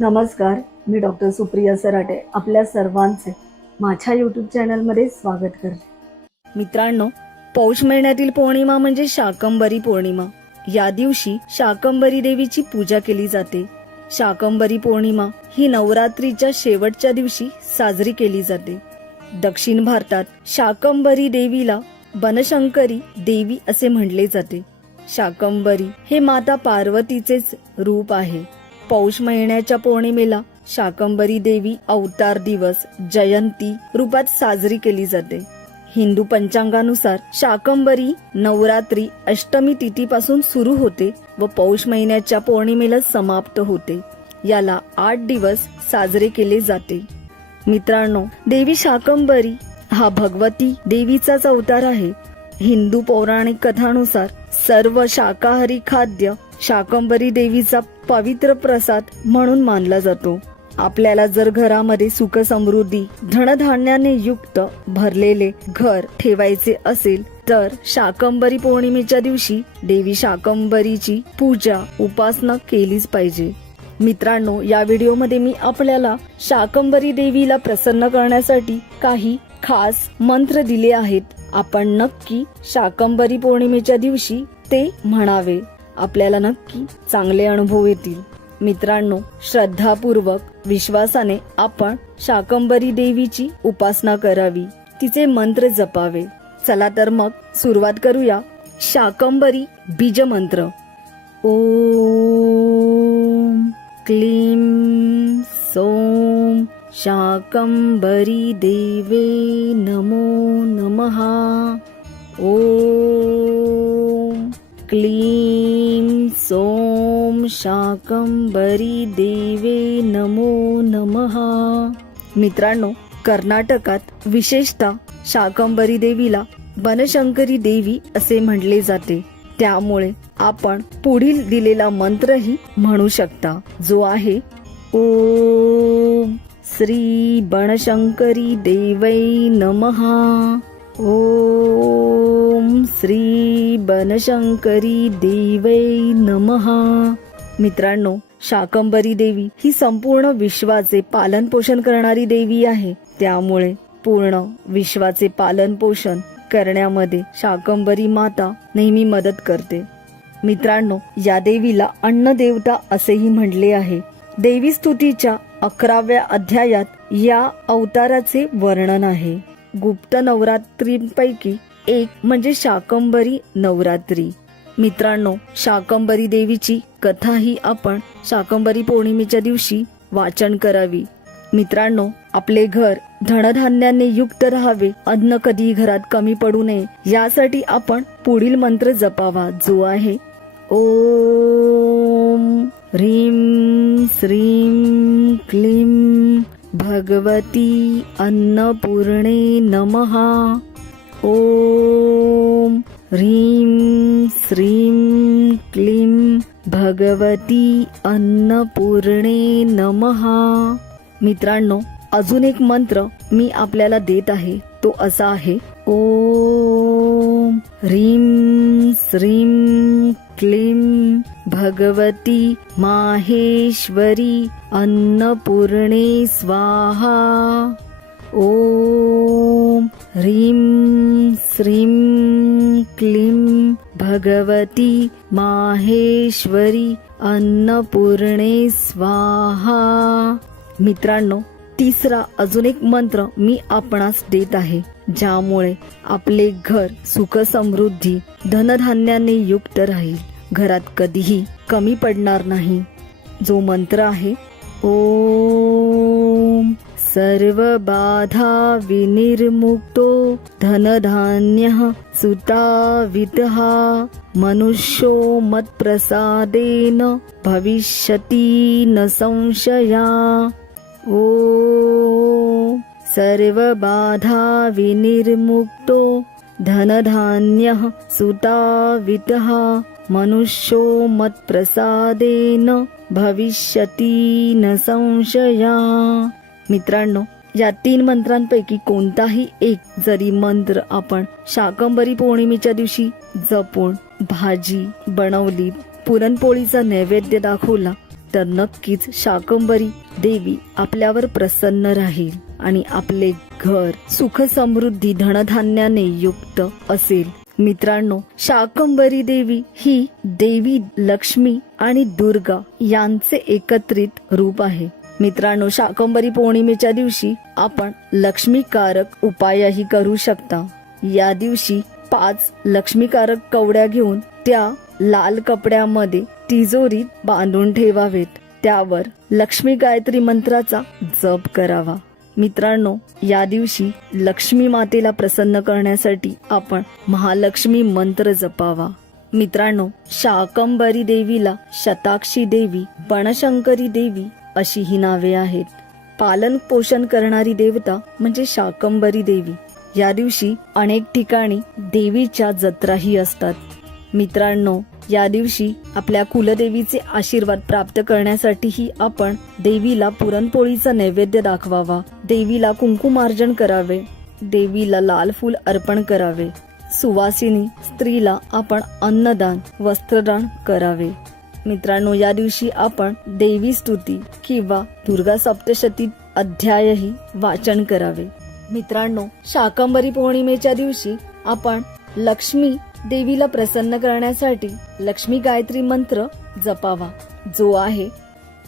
नमस्कार, मी डॉक्टर सुप्रिया सराटे आपल्या सर्वांचे माझ्या यूट्यूब चॅनलमध्ये स्वागत करते। मित्रांनो, पौष महिन्यातील पौर्णिमा म्हणजे शाकंभरी पौर्णिमा। या दिवशी शाकंभरी देवीची पूजा केली जाते। शाकंभरी पौर्णिमा ही नवरात्रीच्या शेवटच्या दिवशी साजरी केली जाते। दक्षिण भारतात शाकंभरी देवीला बनशंकरी देवी असे म्हणले जाते। शाकंभरी हे माता पार्वतीचेच रूप आहे। पौष महिन्याच्या पौर्णिमेला शाकंभरी देवी अवतार दिवस जयंती रूपात साजरी केली जाते। हिंदू पंचांगानुसार शाकंभरी नवरात्री अष्टमी तिथीपासून सुरू होते व पौष महिन्याच्या पौर्णिमेला समाप्त होते। याला 8 दिवस साजरे केले जाते। मित्रांनो, देवी शाकंभरी हा भगवती देवीचाच अवतार आहे। हिंदू पौराणिक कथानुसार सर्व शाकाहारी खाद्य शाकंभरी देवीचा पवित्र प्रसाद म्हणून मानला जातो। आपल्याला जर घरामध्ये सुख समृद्धी धनधान्याने युक्त भरलेले घर ठेवायचे असेल तर शाकंभरी पौर्णिमेच्या दिवशी देवी शाकंभरीची पूजा उपासना केलीच पाहिजे। मित्रांनो, या व्हिडिओमध्ये मी आपल्याला शाकंभरी देवीला प्रसन्न करण्यासाठी काही खास मंत्र दिले आहेत। आपण नक्की शाकंभरी पौर्णिमेच्या दिवशी ते म्हणावे, आपल्याला नक्की चांगले अनुभव येतील। मित्रांनो, श्रद्धापूर्वक विश्वासाने आपण शाकंभरी देवीची उपासना करावी, तिचे मंत्र जपावे। चला तर मग सुरुवात करूया। शाकंभरी बीज मंत्र। ओम क्लीं सौं शाकंभरी देवे नमो नमः। ओम क्लीं सौं शाकंभरी देवे नमो नमः। मित्रांनो, कर्नाटकात विशेषतः शाकंभरी देवीला बनशंकरी देवी असे म्हटले जाते। त्यामुळे आपण पुढील दिलेला मंत्रही म्हणू शकता, जो आहे ओम श्री बनशंकरी देवै नमः। ओम श्री बनशंकरी देवै नमः। मित्रांनो, शाकंभरी देवी ही संपूर्ण विश्वाचे पालन पोषण करणारी देवी आहे। त्यामुळे पूर्ण विश्वाचे पालन पोषण करण्यामध्ये शाकंभरी माता नेहमी मदत करते। मित्रांनो, या देवीला अन्न देवता असेही म्हटले आहे। देवी स्तुतीच्या 11व्या अध्यायात या अवताराचे वर्णन आहे। गुप्त नवरात्रींपैकी एक म्हणजे शाकंभरी नवरात्री। मित्रांनो, शाकंभरी देवीची कथाही आपण शाकंभरी पौर्णिमेच्या दिवशी वाचन करावी। मित्रांनो, आपले घर धनधान्याने युक्त राहावे, अन्न कधी घरात कमी पडू नये, यासाठी आपण पुढील मंत्र जपावा, जो आहे ओम ह्रीं श्रीं क्लीं भगवती अन्नपूर्णे नमः। ओम ह्रीं श्रीं क्लीं भगवती अन्नपूर्णे नमः। मित्रांनो, अजून एक मंत्र मी आपल्याला देत आहे, तो असा आहे ओम ह्रीं श्रीं क्लीं भगवती माहेश्वरी अन्नपूर्णे स्वाहा। ओम ह्रीं श्रीं क्लीं भगवती माहेश्वरी अन्नपूर्णे स्वाहा। मित्रांनो, तिसरा अजून एक मंत्र मी आपणास देत आहे, ज्यामुळे आपले घर सुख समृद्धी धनधान्याने युक्त राहील, घरात कधीही कमी पडणार नाही। जो मंत्र आहे ओम सर्व बाधा विनिर्मुक्तो धनधान्यः सुतावितः मनुष्यो मत्प्रसादेन भविष्यति न संशया। ओम सर्व बाधा विनिर्मुक्तो धनधान्यः सुतावितः मनुष्यो मत्प्रसादेन भविष्यति न संशया। मित्रांनो, या 3 मंत्रांपैकी कोणताही एक जरी मंत्र आपण शाकंभरी पौर्णिमेच्या दिवशी जपून भाजी बनवली, पुरणपोळीचा नैवेद्य दाखवला तर नक्कीच शाकंभरी देवी आपल्यावर प्रसन्न राहील आणि आपले घर सुख समृद्धी धनधान्याने युक्त असेल. मित्रांनो, शाकंभरी देवी ही देवी लक्ष्मी आणि दुर्गा यांचे एकत्रित रूप आहे. मित्रांनो, शाकंभरी पौर्णिमेच्या दिवशी आपण लक्ष्मीकारक उपायही करू शकता. या दिवशी 5 लक्ष्मीकारक कवड्या घेऊन त्या लाल कपड्यामध्ये तिजोरीत बांधून ठेवावेत. त्यावर लक्ष्मी गायत्री मंत्राचा जप करावा. मित्रांनो, या दिवशी लक्ष्मी मातेला प्रसन्न करण्यासाठी आपण महालक्ष्मी मंत्र जपावा. मित्रांनो, शाकंभरी देवीला शताक्षी देवी, बनशंकरी देवी अशी ही नावे आहेत. पालन पोषण करणारी देवता म्हणजे शाकंभरी देवी. या दिवशी अनेक ठिकाणी देवीच्या जत्राही असतात. मित्रांनो, या दिवशी आपल्या कुलदेवीचे आशीर्वाद प्राप्त करण्यासाठीही आपण देवीला पुरणपोळीचा नैवेद्य दाखवावा. देवीला कुंकुमार्जन करावे. देवीला लाल फूल अर्पण करावे. सुवासिनी स्त्रीला आपण अन्नदान, वस्त्रदान करावे. मित्रांनो, या दिवशी आपण देवी स्तुती किंवा दुर्गा सप्तशती अध्यायही वाचन करावे. मित्रांनो, शाकंभरी पौर्णिमेच्या दिवशी आपण लक्ष्मी देवीला प्रसन्न करण्यासाठी लक्ष्मी गायत्री मंत्र जपावा, जो आहे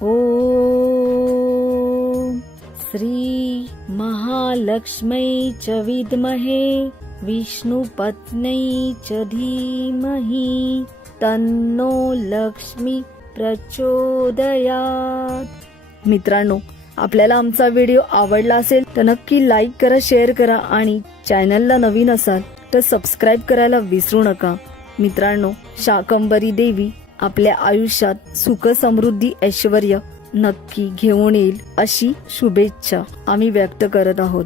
ओम श्री महालक्ष्मी च विद्महे विष्णुपत्नी च धीमहि तन्नो लक्ष्मी प्रचोदयात. मित्रांनो, आपल्याला आमचा व्हिडिओ आवडला असेल तर नक्की लाईक करा, शेअर करा आणि चॅनलला नवीन असाल तर सबस्क्राईब करायला विसरू नका. मित्रांनो, शाकंभरी देवी आपल्या आयुष्यात सुख समृद्धी ऐश्वर्य नक्की घेऊन येईल अशी शुभेच्छा आम्ही व्यक्त करत आहोत.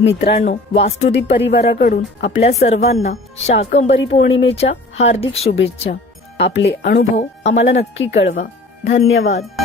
मित्रांनो, वास्तुदीप परिवाराकडून आपल्या सर्वांना शाकंभरी पौर्णिमेच्या हार्दिक शुभेच्छा. आपले अनुभव आम्हाला नक्की कळवा. धन्यवाद.